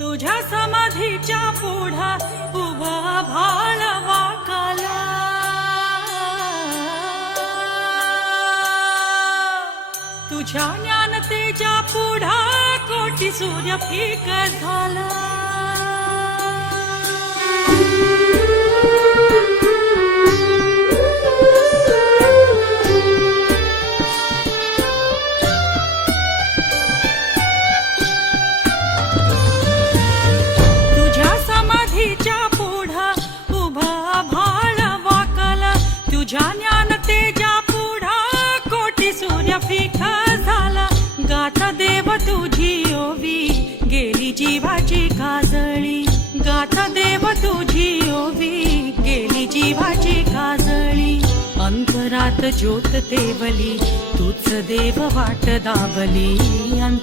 तुझ्या समाधीच्या पुढा उभा भाळ वाकाला, तुझ्या ज्ञानतेच्या पुढा कोटी सूर्य फिक झाला. तुझ्या ज्ञानतेच्या पुढा कोटी सूर्य फिका झाला. गाथा देव तुझी ओवी गेली जीवाची काजळी, गाथा देव तुझी ओवी गेली जीवाची काजळी. अंतरात ज्योत तेवली तूच देव वाट दाबली,